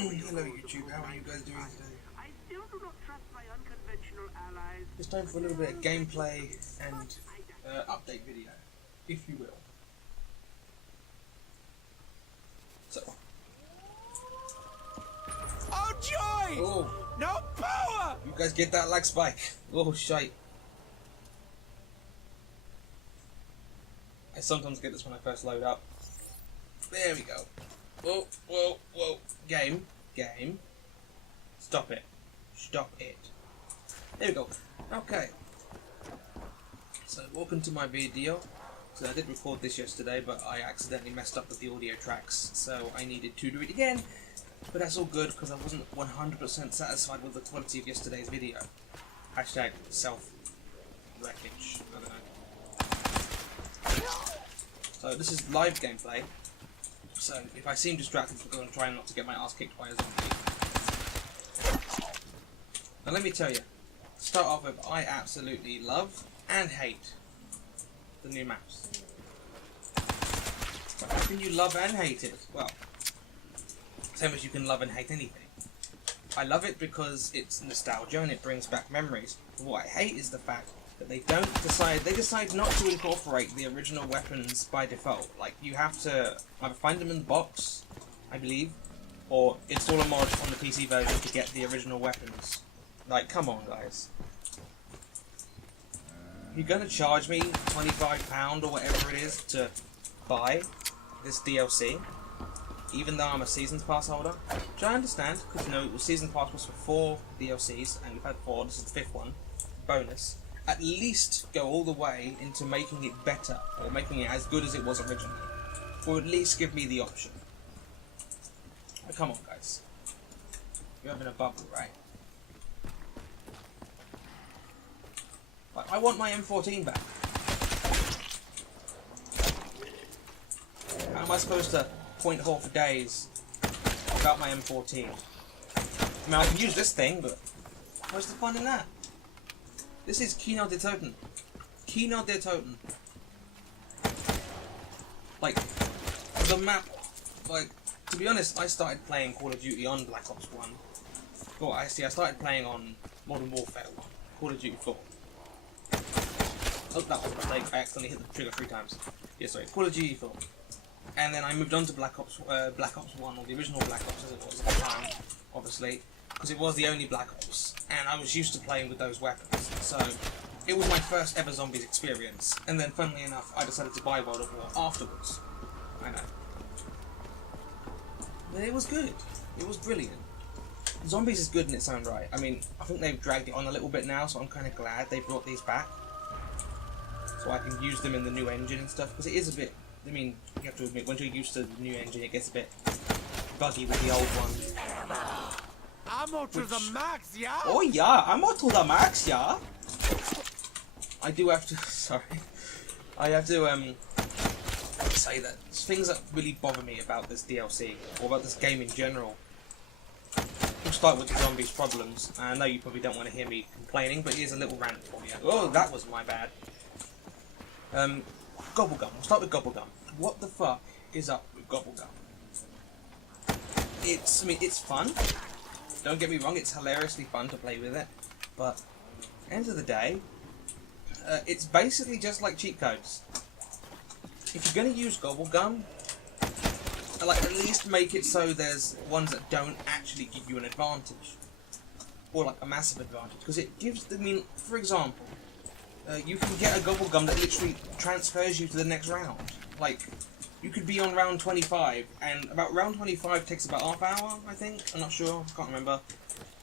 Hello YouTube, how are you guys doing today? I still do not trust my unconventional allies. It's time for a little bit of gameplay and update video, if you will. So. Oh joy! Oh, No power! you guys get that lag spike? Oh shite. I sometimes get this when I first load up. There we go. Whoa, whoa, whoa. Game. Stop it. Stop it. There we go. Okay. So, welcome to my video. So, I did record this yesterday, but I accidentally messed up with the audio tracks, so I needed to do it again. But that's all good, because I wasn't 100% satisfied with the quality of yesterday's video. Hashtag self-wreckage. I don't know. So, this is live gameplay. So, if I seem distracted, I'm going to try not to get my ass kicked by a zombie. Now, let me tell you, to start off with, I absolutely love and hate the new maps. But how can you love and hate it? Well, same as you can love and hate anything. I love it because it's nostalgia and it brings back memories. But what I hate is the fact that they decide not to incorporate the original weapons by default. Like, you have to either find them in the box, I believe, or install a mod on the PC version to get the original weapons. Like, come on, guys. You're gonna charge me £25 or whatever it is to buy this DLC, even though I'm a Seasons Pass holder, which I understand, because, you know, the Seasons Pass was for 4 DLCs, and we've had 4, this is the 5th one, bonus. At least go all the way into making it better, or making it as good as it was originally. Or at least give me the option. Oh, come on, guys. You're having a bubble, right? Like, I want my M14 back. How am I supposed to point whore for days without my M14? I mean, I can use this thing, but what's the fun in that? This is Kino der Toten. Kino der Toten. Like, the map, like, to be honest, I started playing Call of Duty on Black Ops 1. Well, I started playing on Modern Warfare 1, Call of Duty 4. Oh, that was a mistake. I accidentally hit the trigger 3 times. Yeah, sorry, Call of Duty 4. And then I moved on to Black Ops 1, or the original Black Ops as it was at the time, obviously, because it was the only Black Ops, and I was used to playing with those weapons, so it was my first ever zombies experience, and then funnily enough, I decided to buy World of War afterwards. I know. But it was good. It was brilliant. Zombies is good in its own right. I mean, I think they've dragged it on a little bit now, so I'm kind of glad they brought these back, so I can use them in the new engine and stuff, because it is a bit, I mean, you have to admit, once you're used to the new engine, it gets a bit buggy with the old one. Ammo to the max, yeah? Oh yeah, ammo to the max, yeah? I do have to, sorry, I have to say that things that really bother me about this DLC, or about this game in general. We'll start with the zombies' problems. I know you probably don't want to hear me complaining, but here's a little rant for you. Oh, that was my bad. Gobblegum. We'll start with Gobblegum. What the fuck is up with Gobblegum? I mean, it's fun. Don't get me wrong, it's hilariously fun to play with it. But, at the end of the day, it's basically just like cheat codes. If you're going to use Gobblegum, like, at least make it so there's ones that don't actually give you an advantage. Or, like, a massive advantage. Because it gives, I mean, for example, you can get a Gobblegum that literally transfers you to the next round. Like, you could be on round 25, and about round 25 takes about half hour, I think. I'm not sure, I can't remember.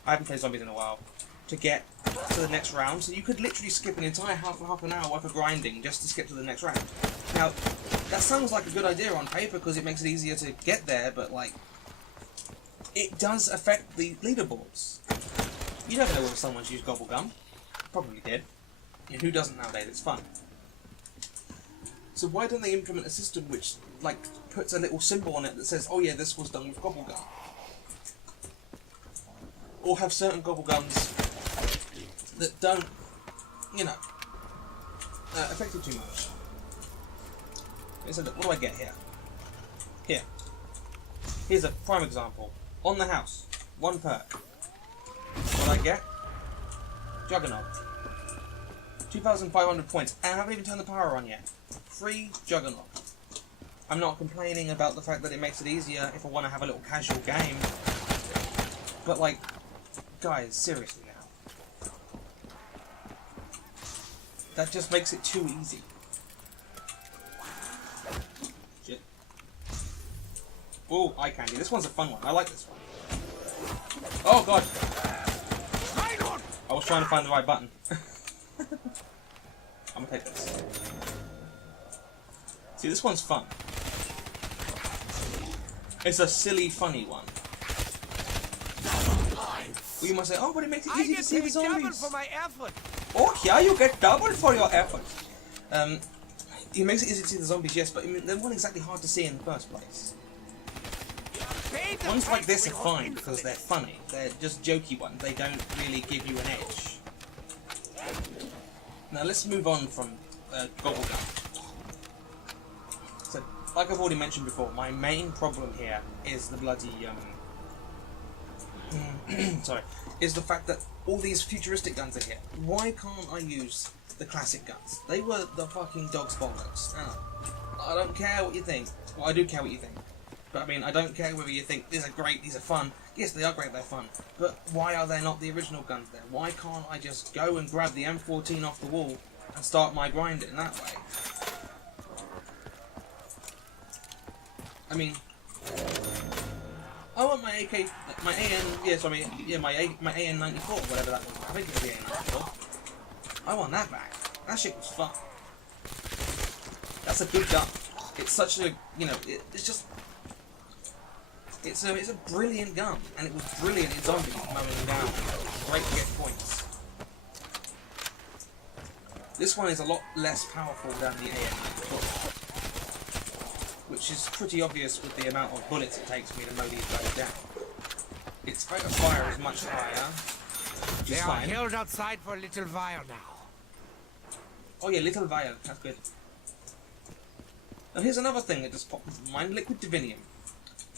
I haven't played zombies in a while. To get to the next round, so you could literally skip an entire half an hour worth of grinding just to skip to the next round. Now, that sounds like a good idea on paper because it makes it easier to get there, but like, it does affect the leaderboards. You never know whether someone's used Gobblegum. Probably did. And who doesn't nowadays? It's fun. So why don't they implement a system which, like, puts a little symbol on it that says, oh yeah, this was done with Gobblegum? Or have certain Gobblegums that don't, you know, affect it too much. Let's have a look. What do I get here? Here. Here's a prime example. On the house. 1 perk. What I get? Juggernaut. 2,500 points. And I haven't even turned the power on yet. Free Juggernaut. I'm not complaining about the fact that it makes it easier if I want to have a little casual game. But like, guys, seriously now. That just makes it too easy. Shit. Ooh, eye candy. This one's a fun one. I like this one. Oh god! I was trying to find the right button. I'm gonna take this. See, this one's fun. It's a silly, funny one. Well, you might say, oh, but it makes it easy to see the zombies. For my effort. Oh, yeah, you get double for your effort. It makes it easy to see the zombies, yes, but they weren't exactly hard to see in the first place. Ones like this are fine because they're funny. They're just jokey ones. They don't really give you an edge. Now let's move on from Gobblegum. So, like I've already mentioned before, my main problem here is the bloody sorry, is the fact that all these futuristic guns are here. Why can't I use the classic guns? They were the fucking dog's bollocks. I don't care what you think. Well, I do care what you think. But I mean, I don't care whether you think these are great, these are fun. Yes, they are great, they're fun. But why are there not the original guns there? Why can't I just go and grab the M14 off the wall and start my grind in that way? I mean, I want my AK, my AN, yeah, sorry, yeah, my AN94, whatever that was. I think it was the AN94. I want that back. That shit was fun. That's a good gun. It's such a, you know, it's just. It's a brilliant gun, and it was brilliant in zombies mowing down. Great to get points. This one is a lot less powerful than the AN, which is pretty obvious with the amount of bullets it takes me to mow these guys down. Its rate of fire is much higher. They are held outside for a little while now. Oh yeah, little while. That's good. Now here's another thing that just popped into mind: liquid divinium.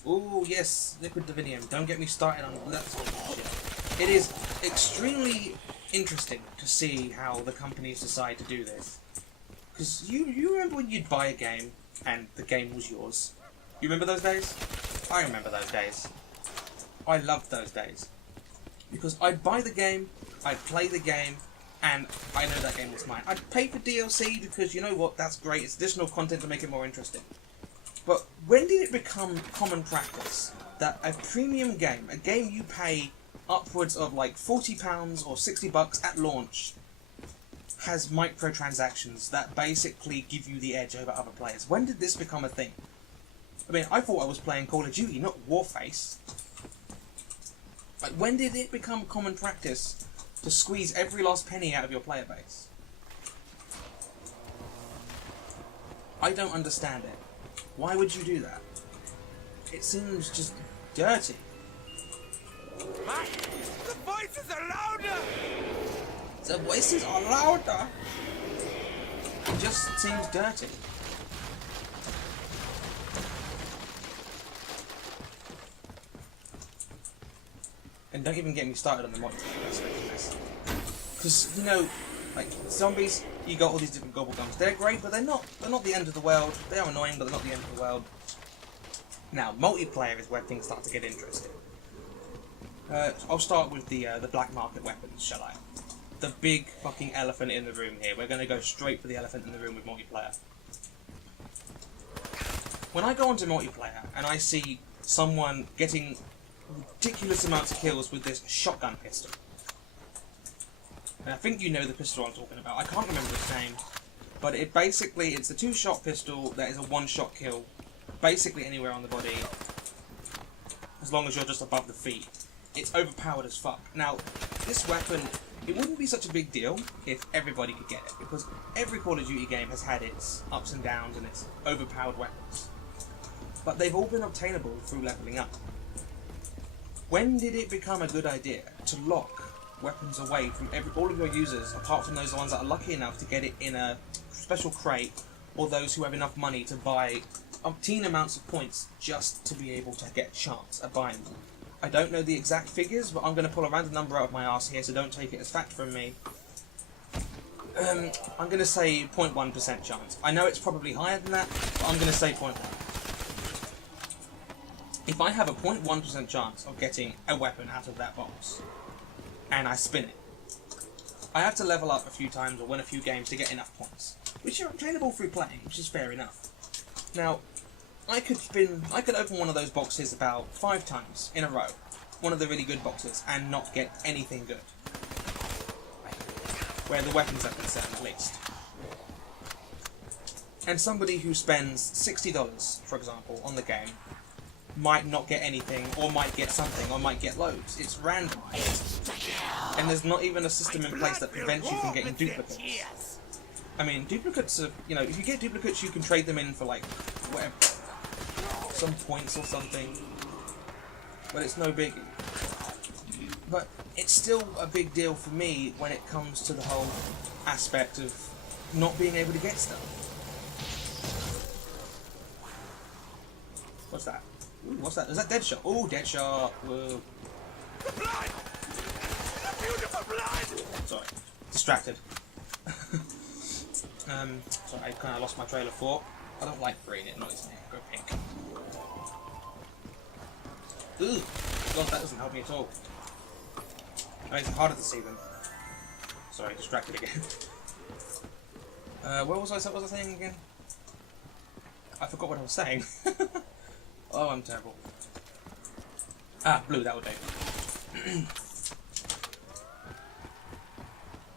Oh yes, liquid divinium. Don't get me started on that sort of shit. It is extremely interesting to see how the companies decide to do this. Because you remember when you'd buy a game and the game was yours? You remember those days? I remember those days. I loved those days. Because I'd buy the game, I'd play the game, and I know that game was mine. I'd pay for DLC because, you know what, that's great. It's additional content to make it more interesting. But when did it become common practice that a premium game, a game you pay upwards of like £40 or $60 at launch, has microtransactions that basically give you the edge over other players? When did this become a thing? I mean, I thought I was playing Call of Duty, not Warface. Like, when did it become common practice to squeeze every last penny out of your player base? I don't understand it. Why would you do that? It seems just dirty. The voices are louder! The voices are louder! It just seems dirty. And don't even get me started on the multiplayer aspect of this. Because, you know, like, zombies, you got all these different gobblegums. They're great, but they're not the end of the world. They are annoying, but they're not the end of the world. Now, multiplayer is where things start to get interesting. I'll start with the black market weapons, shall I? The big fucking elephant in the room here. We're going to go straight for the elephant in the room with multiplayer. When I go onto multiplayer and I see someone getting ridiculous amounts of kills with this shotgun pistol, and I think you know the pistol I'm talking about. I can't remember its name, but it's a two-shot pistol that is a one-shot kill, basically anywhere on the body, as long as you're just above the feet. It's overpowered as fuck. Now, this weapon, it wouldn't be such a big deal if everybody could get it, because every Call of Duty game has had its ups and downs and its overpowered weapons. But they've all been obtainable through leveling up. When did it become a good idea to lock weapons away from all of your users, apart from those ones that are lucky enough to get it in a special crate, or those who have enough money to buy obscene amounts of points just to be able to get a chance at buying them? I don't know the exact figures, but I'm going to pull a random number out of my arse here, so don't take it as fact from me. I'm going to say 0.1% chance. I know it's probably higher than that, but I'm going to say 0.1. If I have a 0.1% chance of getting a weapon out of that box, and I spin it, I have to level up a few times or win a few games to get enough points, which are obtainable through playing, which is fair enough. Now, I could open one of those boxes about 5 times in a row, one of the really good boxes, and not get anything good. Where the weapons are concerned, at least. And somebody who spends $60, for example, on the game, might not get anything, or might get something, or might get loads. It's randomised. And there's not even a system in place that prevents you from getting duplicates. I mean, duplicates are, you know, if you get duplicates, you can trade them in for, like, whatever, some points or something. But it's no biggie. But it's still a big deal for me when it comes to the whole aspect of not being able to get stuff. What's that? Ooh, what's that? Is that Deadshot? Ooh, Deadshot! Whoa. The blood! The beautiful blood! Sorry. Distracted. Sorry, I kind of lost my trail of thought. I don't like green, it annoys me. Go pink. Ooh! God, that doesn't help me at all. It makes it harder to see them. Sorry, distracted again. What was I saying again? I forgot what I was saying. Oh, I'm terrible. Ah, blue, that would do.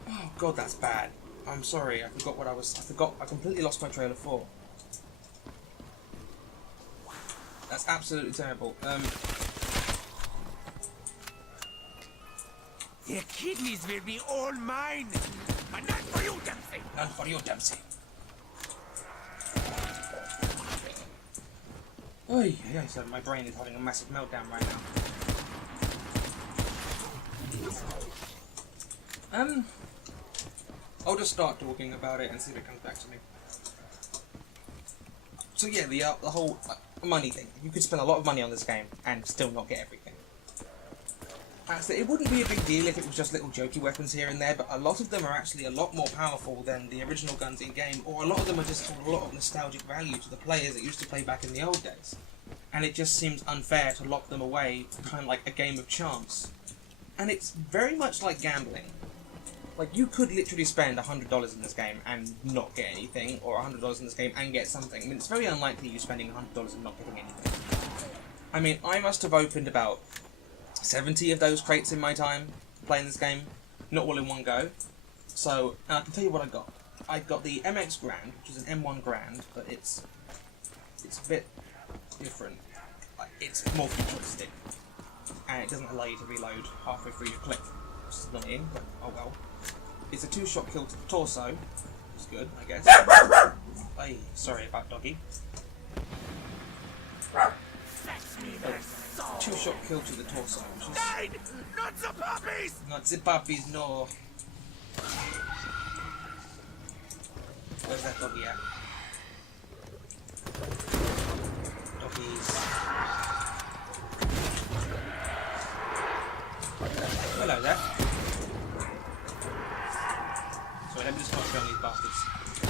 Oh god, that's bad. I'm sorry, I completely lost my trail of thought. That's absolutely terrible. Your kidneys will be all mine! But not for you, Dempsey! Not for you, Dempsey. Oh yeah, so my brain is having a massive meltdown right now. I'll just start talking about it and see if it comes back to me. So yeah, the whole money thing. You could spend a lot of money on this game and still not get everything. So it wouldn't be a big deal if it was just little jokey weapons here and there, but a lot of them are actually a lot more powerful than the original guns in-game, or a lot of them are just a lot of nostalgic value to the players that used to play back in the old days. And it just seems unfair to lock them away, kind of like a game of chance. And it's very much like gambling. Like, you could literally spend $100 in this game and not get anything, or $100 in this game and get something. I mean, it's very unlikely you spending $100 and not getting anything. I mean, I must have opened about 70 of those crates in my time playing this game, not all in one go. So, and I can tell you what I got. I got the MX Grand, which is an M1 Grand, but it's a bit different. Like, it's more futuristic, and it doesn't allow you to reload halfway through your clip, which is annoying, but oh well. It's a 2-shot kill to the torso, which is good, I guess. Ay, sorry about doggy. 2-shot kill to the torso, which is... Not the puppies! Not the puppies, no. Where's that doggy at? Doggies. Hello there. Sorry, let me just concentrate on these bastards.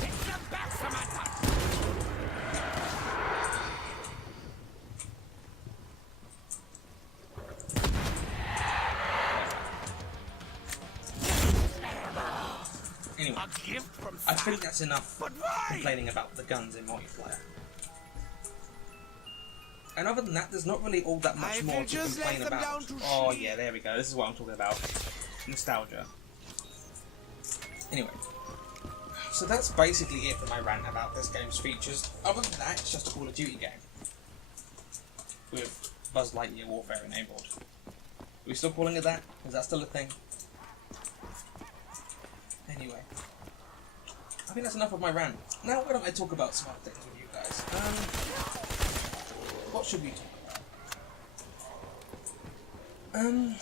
Take them back, Samantha! Anyway, I think that's enough complaining about the guns in multiplayer. And other than that, there's not really all that much more to complain about. Oh yeah, there we go. This is what I'm talking about. Nostalgia. Anyway, so that's basically it for my rant about this game's features. Other than that, it's just a Call of Duty game with Buzz Lightyear Warfare enabled. Are we still calling it that? Is that still a thing? Anyway, I think that's enough of my rant. Now why don't I talk about some other things with you guys? What should we talk about?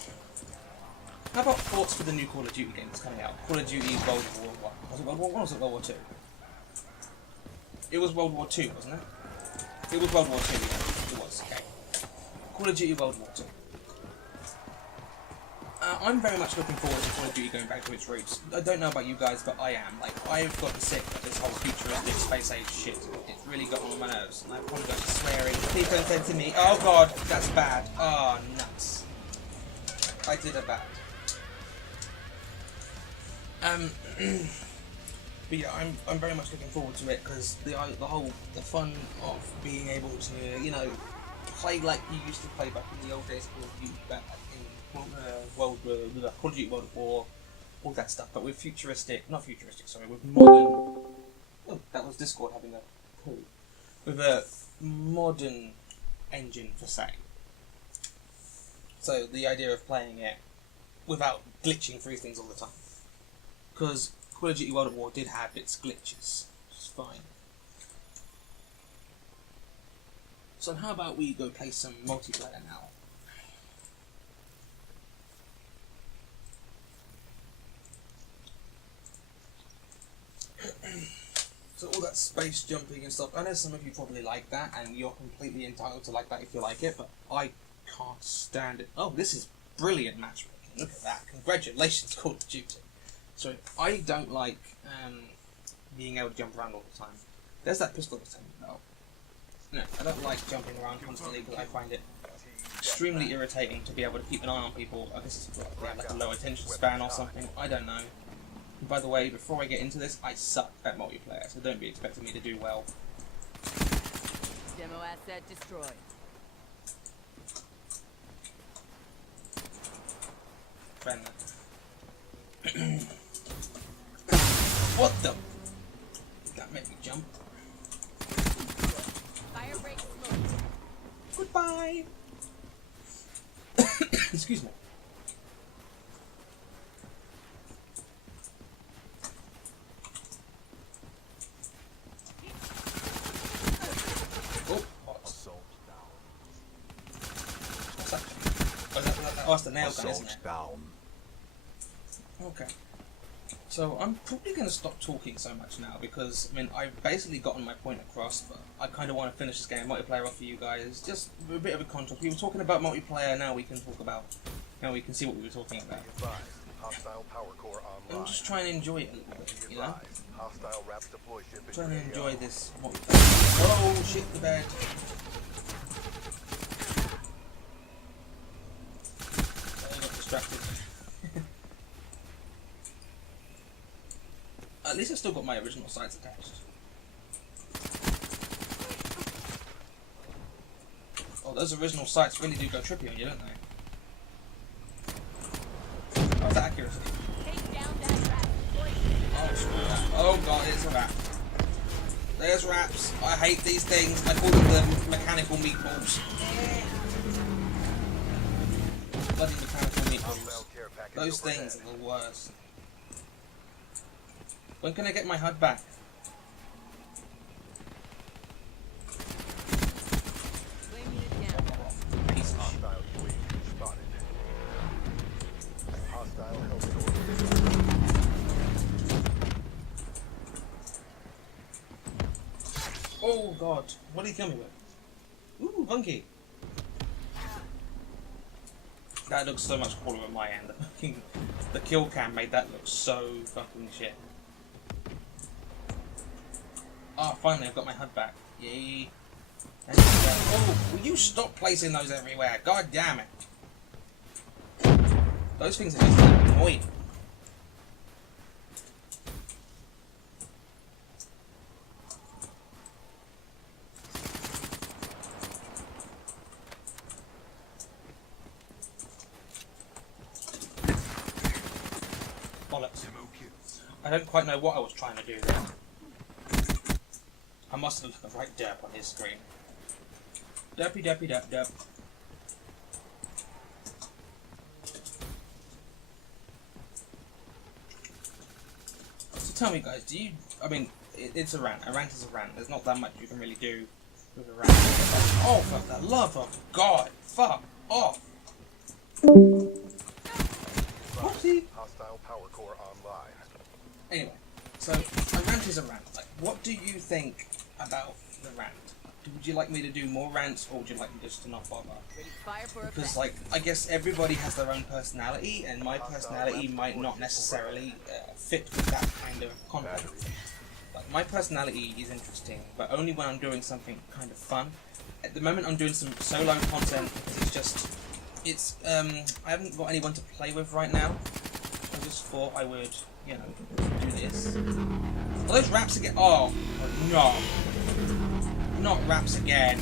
How about thoughts for the new Call of Duty game that's coming out? Call of Duty World War 1. Was it World War 1 or was it World War 2? It was World War 2, wasn't it? It was World War 2, yeah. It was, okay. Call of Duty World War 2. I'm very much looking forward to Call of Duty going back to its roots. I don't know about you guys, but I am. Like, I've gotten sick of this whole futuristic space age shit. It's really got on my nerves, and I apologise for swearing. Please don't censor me. Oh god, that's bad. Oh, nuts. I did a bad. But yeah, I'm very much looking forward to it because the fun of being able to, you know, play like you used to play back in the old days of Call of Duty, back in Call of Duty World of War, all that stuff, but with with modern. Oh, that was Discord having a call. With a modern engine for say. So the idea of playing it without glitching through things all the time, because Call of Duty World of War did have its glitches, which is fine. So how about we go play some multiplayer now? So all that space jumping and stuff, I know some of you probably like that, and you're completely entitled to like that if you like it, but I can't stand it. Oh, this is brilliant matchmaking, look at that. Congratulations, Call of Duty. So I don't like being able to jump around all the time. There's that pistol I was telling you about. No, I don't like jumping around constantly because I find it extremely irritating to be able to keep an eye on people. I guess it's like a low attention span or something, I don't know. And by the way, before I get into this, I suck at multiplayer, so don't be expecting me to do well. Demo asset destroyed. Friend. What the? That made me jump. Fire break smoke. Goodbye. Excuse me. Oh, what? Assault down. What's that? Oh, that's the nail gun, isn't it? Assault down. Okay. So I'm probably going to stop talking so much now because, I mean, I've basically gotten my point across, but I kind of want to finish this game multiplayer off for you guys. Just a bit of a contrast. We were talking about multiplayer, now we can talk about, now we can see what we were talking about. Hostile power core online. I'm just trying to enjoy it a little bit, you know? Hostile wraps deploy ship I'm trying to enjoy this multiplayer. Oh, shit, the bed. I got distracted. At least I've still got my original sights attached. Oh, those original sights really do go trippy on you, don't they? How's that accuracy? Take down that rat. Oh, screw that. Oh god, it's a rat. There's rats. I hate these things. I call them the mechanical meatballs. Bloody mechanical meatballs. Those things are the worst. When can I get my HUD back? Flame unit down. Peace out. Hostile UAV spotted. Hostile health door. Oh god, what did he kill me with? Ooh, monkey. That looks so much cooler on my end. The kill cam made that look so fucking shit. Oh, finally I've got my HUD back. Yay. Oh, will you stop placing those everywhere? God damn it. Those things are just annoying. Bollocks. I don't quite know what I was trying to do there. I must have looked the right derp on his screen. Derpy derpy derp derp. So tell me guys, do you, I mean, it's a rant. A rant is a rant. There's not that much you can really do with a rant. Oh, for the love of God, fuck off. Whoopsie. Hostile power core online. Anyway, so a rant is a rant. Like, what do you think about the rant? would you like me to do more rants, or would you like me just to not bother? Ready to fire for Because, effect. like, I guess everybody has their own personality, and my personality might not necessarily fit with that kind of content. Like, my personality is interesting, but only when I'm doing something kind of fun. At the moment, I'm doing some solo content because it's just, I haven't got anyone to play with right now. I just thought I would, you know, do this. Are those raps again? Oh, no. Not raps again.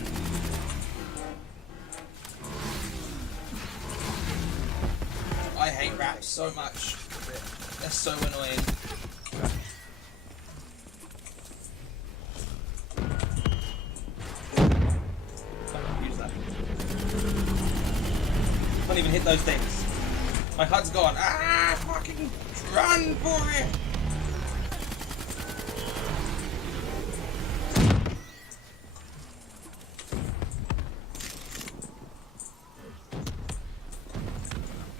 I hate raps so much. They're so annoying. Can't use that. Can't even hit those things. My HUD's gone. Ah! Fucking run for it!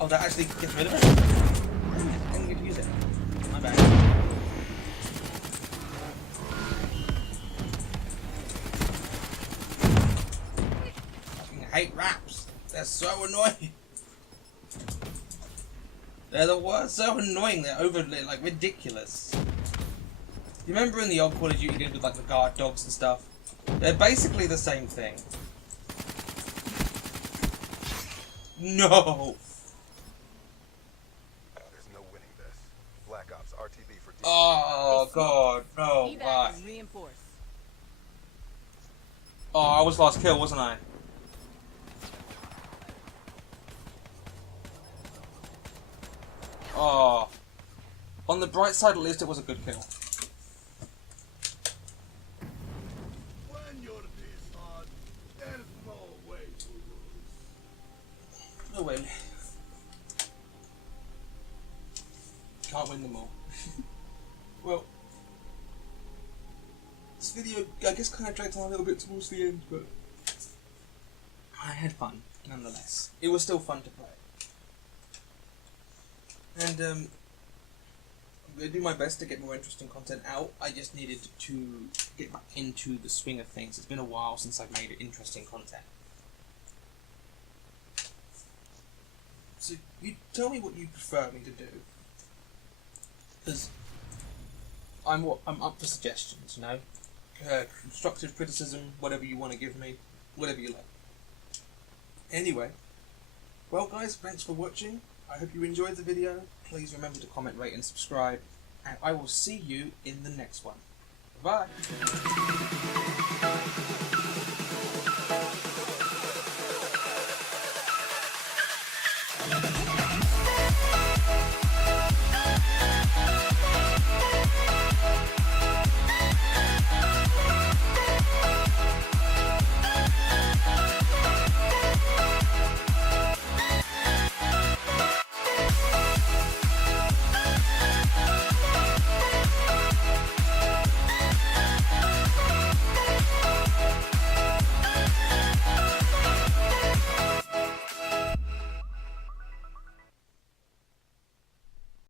Oh, that actually gets rid of it? I didn't get to use it. My bad. I hate raps. They're so annoying. They're the worst. So annoying. They're overly, like, ridiculous. You remember in the old Call of Duty games with, like, the guard dogs and stuff? They're basically the same thing. No! There's no winning this. Black Ops RTB for D. Oh, God. No. Why? Evac is reinforced. Oh, I was last kill, wasn't I? Oh. On the bright side, at least it was a good kill. When you're this hard, there's no way to lose. Oh well. Can't win them all. Well, this video, I guess, kind of dragged on a little bit towards the end, but I had fun, nonetheless. It was still fun to play. And, I'm going to do my best to get more interesting content out. I just needed to get back into the swing of things. It's been a while since I've made interesting content. So, you tell me what you prefer me to do. Because I'm up for suggestions, you know? Constructive criticism, whatever you want to give me, whatever you like. Anyway, well guys, thanks for watching. I hope you enjoyed the video. Please remember to comment, rate and subscribe. And I will see you in the next one. Bye.